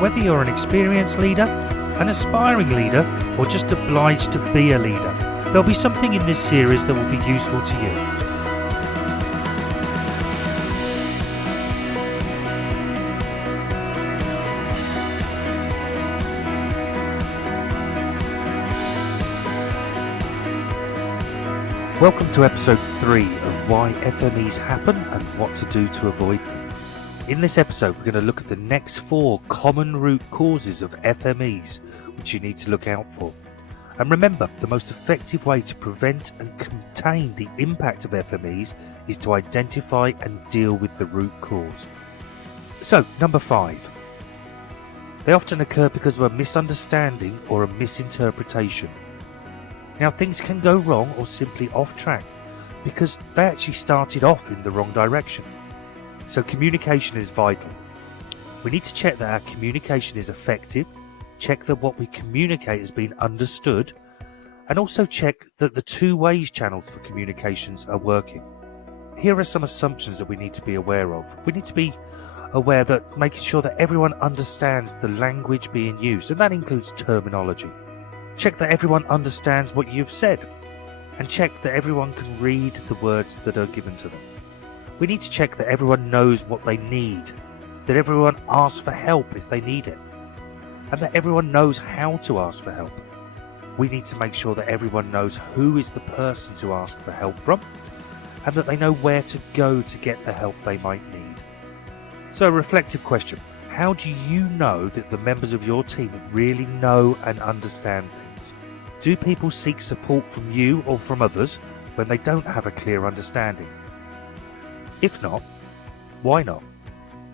Whether you're an experienced leader, an aspiring leader, or just obliged to be a leader, there'll be something in this series that will be useful to you. Welcome to episode 3 of Why FMEs Happen and What to Do to Avoid them. In this episode, we're going to look at the next 4 common root causes of FMEs which you need to look out for. And remember, the most effective way to prevent and contain the impact of FMEs is to identify and deal with the root cause. So, number 5. They often occur because of a misunderstanding or a misinterpretation. Now, things can go wrong or simply off track because they actually started off in the wrong direction. So communication is vital. We need to check that our communication is effective, check that what we communicate has been understood, and also check that the two-way channels for communications are working. Here are some assumptions that we need to be aware of. We need to be aware that making sure that everyone understands the language being used, and that includes terminology. Check that everyone understands what you've said, and check that everyone can read the words that are given to them. We need to check that everyone knows what they need, that everyone asks for help if they need it, and that everyone knows how to ask for help. We need to make sure that everyone knows who is the person to ask for help from, and that they know where to go to get the help they might need. So, a reflective question. How do you know that the members of your team really know and understand things? Do people seek support from you or from others when they don't have a clear understanding? If not, why not?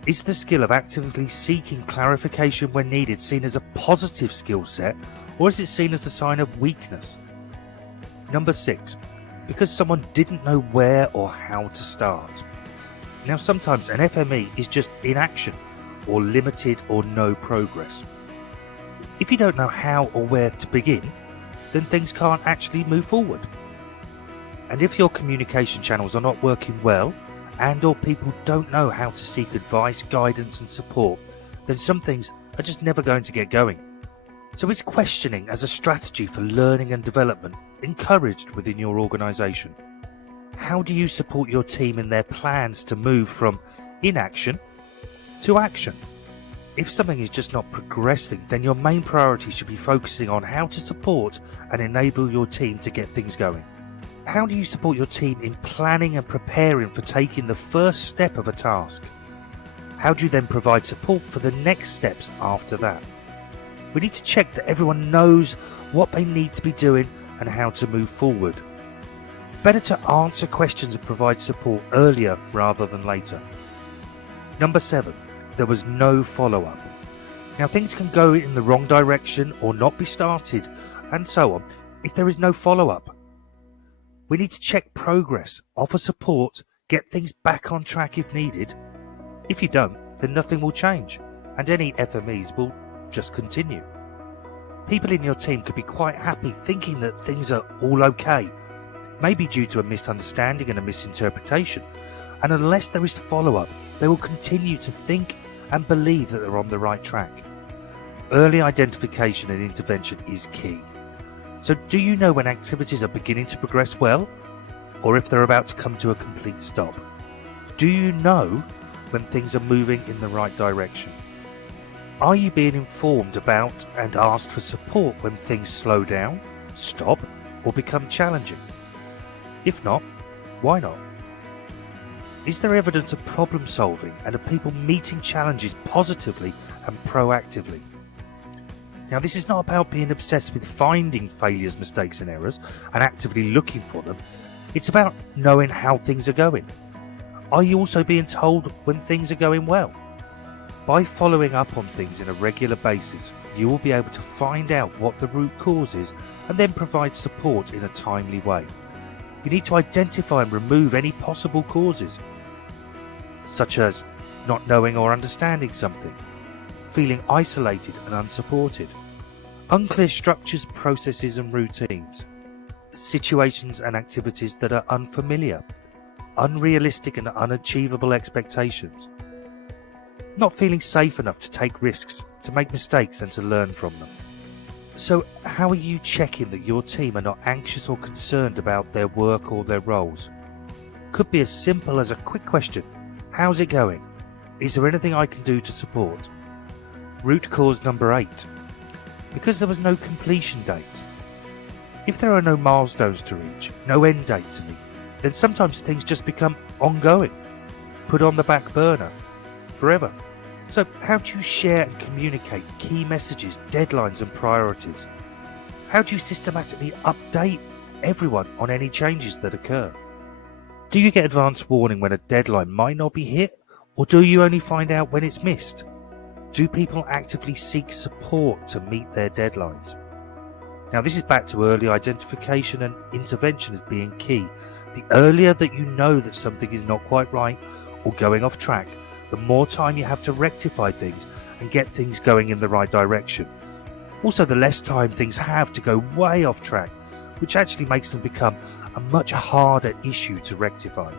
Is the skill of actively seeking clarification when needed seen as a positive skill set, or is it seen as a sign of weakness? Number 6. Because someone didn't know where or how to start. Now, sometimes an FME is just inaction, or limited or no progress. If you don't know how or where to begin, then things can't actually move forward. And if your communication channels are not working well, and or people don't know how to seek advice, guidance and support, then some things are just never going to get going. So is questioning as a strategy for learning and development encouraged within your organisation? How do you support your team in their plans to move from inaction to action? If something is just not progressing, then your main priority should be focusing on how to support and enable your team to get things going. How do you support your team in planning and preparing for taking the first step of a task? How do you then provide support for the next steps after that? We need to check that everyone knows what they need to be doing and how to move forward. It's better to answer questions and provide support earlier rather than later. Number 7. There was no follow-up. Now, things can go in the wrong direction or not be started, and so on, if there is no follow-up. We need to check progress, offer support, get things back on track if needed. If you don't, then nothing will change, and any FMEs will just continue. People in your team could be quite happy thinking that things are all okay, maybe due to a misunderstanding and a misinterpretation, and unless there is follow-up, they will continue to think and believe that they're on the right track. Early identification and intervention is key. So do you know when activities are beginning to progress well, or if they're about to come to a complete stop? Do you know when things are moving in the right direction? Are you being informed about and asked for support when things slow down, stop, or become challenging? If not, why not? Is there evidence of problem solving and of people meeting challenges positively and proactively? Now, this is not about being obsessed with finding failures, mistakes and errors and actively looking for them. It's about knowing how things are going. Are you also being told when things are going well? By following up on things on a regular basis, you will be able to find out what the root cause is and then provide support in a timely way. You need to identify and remove any possible causes, such as not knowing or understanding something, feeling isolated and unsupported, unclear structures, processes and routines, situations and activities that are unfamiliar, unrealistic and unachievable expectations, not feeling safe enough to take risks, to make mistakes and to learn from them. So how are you checking that your team are not anxious or concerned about their work or their roles? Could be as simple as a quick question. How's it going? Is there anything I can do to support? Root cause number 8. Because there was no completion date. If there are no milestones to reach, no end date to meet, then sometimes things just become ongoing, put on the back burner, forever. So how do you share and communicate key messages, deadlines and priorities? How do you systematically update everyone on any changes that occur? Do you get advance warning when a deadline might not be hit, or do you only find out when it's missed? Do people actively seek support to meet their deadlines? Now this is back to early identification and intervention as being key. The earlier that you know that something is not quite right or going off track, the more time you have to rectify things and get things going in the right direction. Also, the less time things have to go way off track, which actually makes them become a much harder issue to rectify.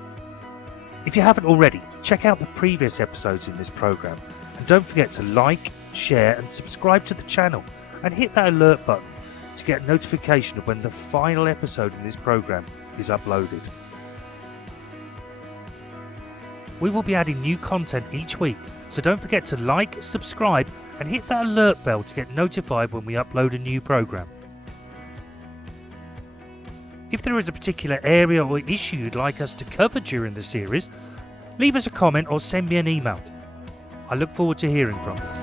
If you haven't already, check out the previous episodes in this program, and don't forget to like, share and subscribe to the channel, and hit that alert button to get a notification of when the final episode in this program is uploaded. We will be adding new content each week, so don't forget to like, subscribe and hit that alert bell to get notified when we upload a new program. If there is a particular area or issue you'd like us to cover during the series, leave us a comment or send me an email. I look forward to hearing from you.